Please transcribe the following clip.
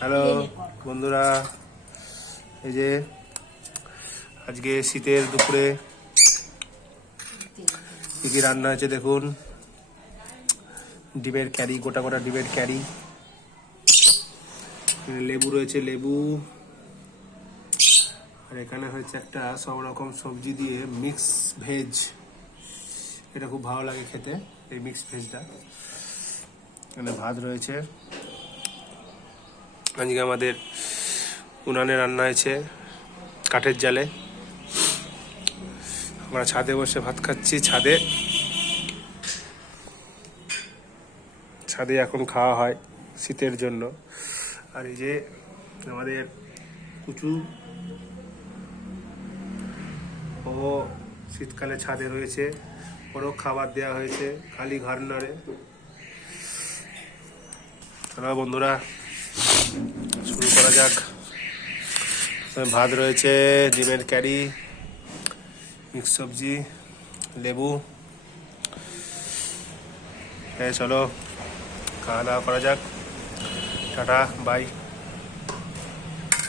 Hello বন্ধুরা, এই যে আজকে শীতের দুপুরে কি কি রান্না হয়েছে দেখুন। ডিমের ক্যারি, গোটা গোটা ডিমের ক্যারি, লেবু রয়েছে, লেবু, আর এখানে হয়েছে একটা সব রকম সবজি দিয়ে মিক্স ভেজ। এটা খুব ভালো লাগে খেতে, এই মিক্স ভেজটা। এখানে ভাত রয়েছে। আজকে আমাদের উনানে রান্না হয়েছে কাঠের জালে। আমরা ছাদে বসে ভাত খাচ্ছি। ছাদে এখন খাওয়া হয় শীতের জন্য। আর এই যে আমাদের কুচু, ও শীতকালে ছাদে রয়েছে, ওরও খাবার দেওয়া হয়েছে, খালি ঘর নাড়ে। চলো বন্ধুরা শুরু করা যাক। ভাত রয়েছে, ডিমের ক্যারি, মিক্স সবজি, লেবু। চলো খাওয়া দাওয়া করা যাক। Tata, by.